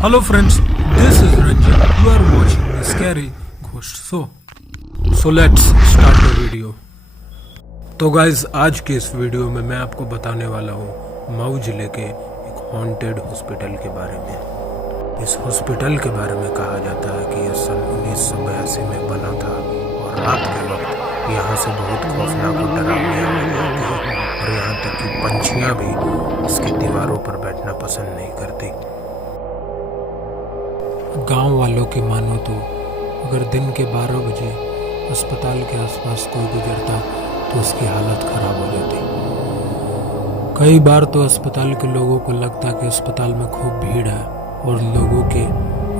Hello friends, this is Ranjan. You are watching the scary ghost show. So let's start the video. तो guys आज के इस video में मैं आपको बताने वाला हूँ मऊ जिले के एक हॉन्टेड हॉस्पिटल के बारे में। इस हॉस्पिटल के बारे में कहा जाता है कि यह सन 1982 में बना था और रात के वक्त यहाँ से बहुत खौफनाक और डरावनी आवाज़ आती है और यहाँ तक कि पंछियाँ भी इसकी दीवारों पर बैठना पसंद नहीं करती। गांव वालों की मानो तो अगर दिन के 12 बजे अस्पताल के आसपास कोई गुजरता तो उसकी हालत खराब हो जाती। कई बार तो अस्पताल के लोगों को लगता कि अस्पताल में खूब भीड़ है और लोगों के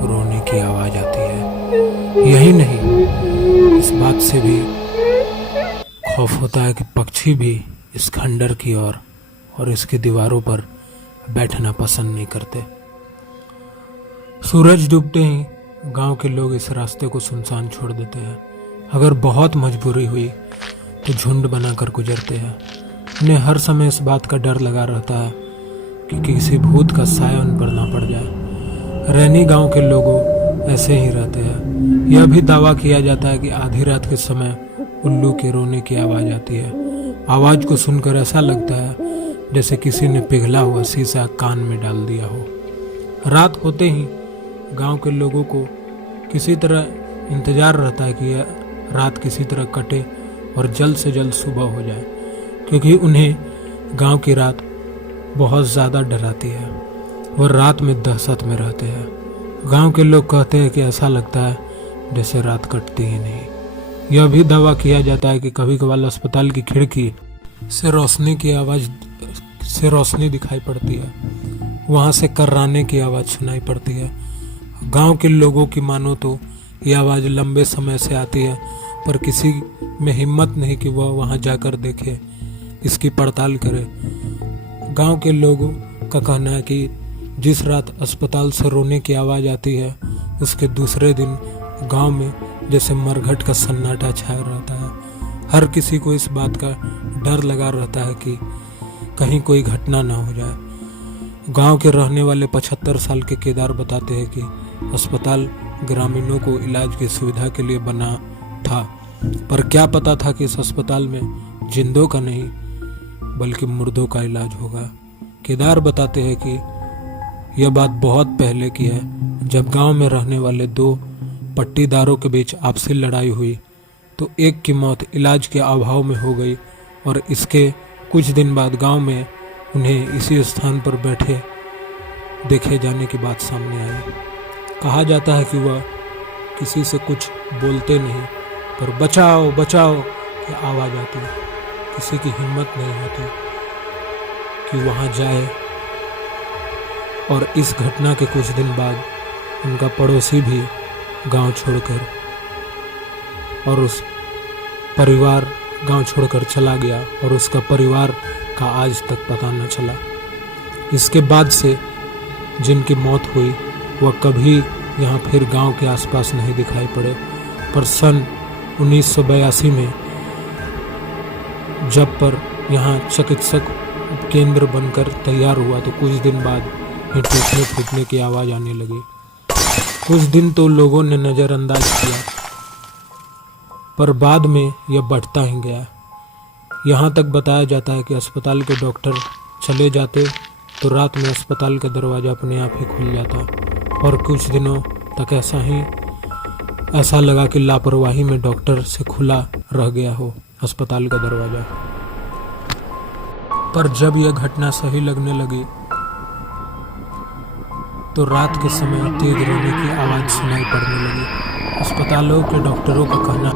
रोने की आवाज़ आती है। यही नहीं, इस बात से भी खौफ होता है कि पक्षी भी इस खंडर की ओर और इसकी दीवारों पर बैठना पसंद नहीं करते। सूरज डूबते ही गांव के लोग इस रास्ते को सुनसान छोड़ देते हैं। अगर बहुत मजबूरी हुई तो झुंड बनाकर गुजरते हैं। उन्हें हर समय इस बात का डर लगा रहता है कि किसी भूत का साया उन पर ना पड़ जाए। रैनी गांव के लोग ऐसे ही रहते हैं। यह भी दावा किया जाता है कि आधी रात के समय उल्लू के रोने की आवाज़ आती है। आवाज़ को सुनकर ऐसा लगता है जैसे किसी ने पिघला हुआ शीशा कान में डाल दिया हो। रात होते ही गांव के लोगों को किसी तरह इंतज़ार रहता है कि यह रात किसी तरह कटे और जल्द से जल्द सुबह हो जाए, क्योंकि उन्हें गांव की रात बहुत ज़्यादा डराती है। वो रात में दहशत में रहते हैं। गांव के लोग कहते हैं कि ऐसा लगता है जैसे रात कटती ही नहीं। यह भी दावा किया जाता है कि कभी कभार अस्पताल की खिड़की से रोशनी दिखाई पड़ती है। वहाँ से कर्राने की आवाज़ सुनाई पड़ती है। गांव के लोगों की मानो तो यह आवाज़ लंबे समय से आती है, पर किसी में हिम्मत नहीं कि वह वहां जाकर देखे, इसकी पड़ताल करे। गांव के लोगों का कहना है कि जिस रात अस्पताल से रोने की आवाज़ आती है उसके दूसरे दिन गांव में जैसे मरघट का सन्नाटा छाया रहता है। हर किसी को इस बात का डर लगा रहता है कि कहीं कोई घटना ना हो जाए। गांव के रहने वाले 75 साल के केदार बताते हैं कि अस्पताल ग्रामीणों को इलाज की सुविधा के लिए बना था, पर क्या पता था कि इस अस्पताल में जिंदों का नहीं बल्कि मुर्दों का इलाज होगा। केदार बताते हैं कि यह बात बहुत पहले की है, जब गांव में रहने वाले 2 पट्टीदारों के बीच आपसी लड़ाई हुई तो एक की मौत इलाज के अभाव में हो गई और इसके कुछ दिन बाद गांव में उन्हें इसी स्थान पर बैठे देखे जाने की बात सामने आई। कहा जाता है कि वह किसी से कुछ बोलते नहीं, पर बचाओ बचाओ की आवाज़ आती। किसी की हिम्मत नहीं होती कि वहां जाए। और इस घटना के कुछ दिन बाद उनका पड़ोसी भी गांव छोड़कर और उस परिवार गांव छोड़कर चला गया और उसका परिवार का आज तक पता न चला। इसके बाद से जिनकी मौत हुई वह कभी यहाँ फिर गांव के आसपास नहीं दिखाई पड़े। पर सन 1982 में जब पर यहाँ चिकित्सक केंद्र बनकर तैयार हुआ तो कुछ दिन बाद ही टूटने फूटने की आवाज़ आने लगी। कुछ दिन तो लोगों ने नज़रअंदाज किया, पर बाद में यह बढ़ता ही गया। यहाँ तक बताया जाता है कि अस्पताल के डॉक्टर चले जाते तो रात में अस्पताल का दरवाज़ा अपने आप ही खुल जाता और कुछ दिनों तक ऐसा लगा कि लापरवाही में डॉक्टर से खुला रह गया हो अस्पताल का दरवाज़ा। पर जब यह घटना सही लगने लगी तो रात के समय तेज रोने की आवाज़ सुनाई पड़ने लगी। अस्पतालों के डॉक्टरों का कहना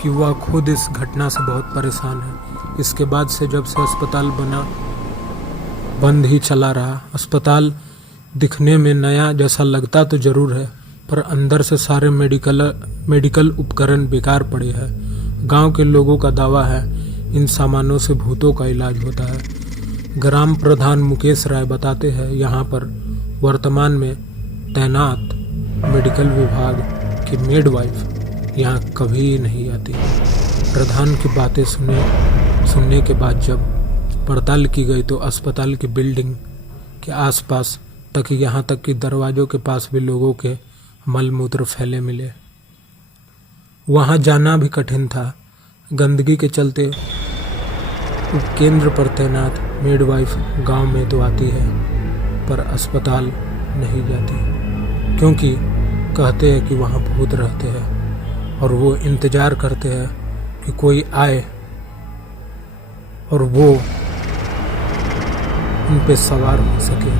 कि वह खुद इस घटना से बहुत परेशान है। इसके बाद से जब से अस्पताल बंद ही चला रहा। अस्पताल दिखने में नया जैसा लगता तो जरूर है, पर अंदर से सारे मेडिकल उपकरण बेकार पड़े हैं। गांव के लोगों का दावा है इन सामानों से भूतों का इलाज होता है। ग्राम प्रधान मुकेश राय बताते हैं यहाँ पर वर्तमान में तैनात मेडिकल विभाग की मिडवाइफ यहाँ कभी नहीं आती। प्रधान की बातें सुनने के बाद जब पड़ताल की गई तो अस्पताल की बिल्डिंग के आसपास तक यहाँ तक कि दरवाज़ों के पास भी लोगों के मल मूत्र फैले मिले। वहाँ जाना भी कठिन था। गंदगी के चलते केंद्र पर तैनात मिडवाइफ गांव में तो आती है पर अस्पताल नहीं जाती, क्योंकि कहते हैं कि वहाँ भूत रहते हैं और वो इंतज़ार करते हैं कि कोई आए और वो उन पे सवार हो सके।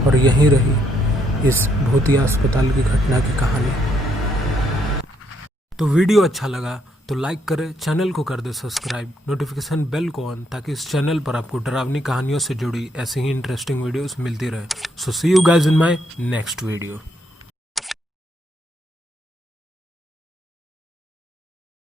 और यहीं रही इस भूतिया अस्पताल की घटना की कहानी। तो वीडियो अच्छा लगा तो लाइक करें, चैनल को कर दे सब्सक्राइब, नोटिफिकेशन बेल को ऑन, ताकि इस चैनल पर आपको डरावनी कहानियों से जुड़ी ऐसी ही इंटरेस्टिंग वीडियोस मिलती रहे। So see you guys in my next video.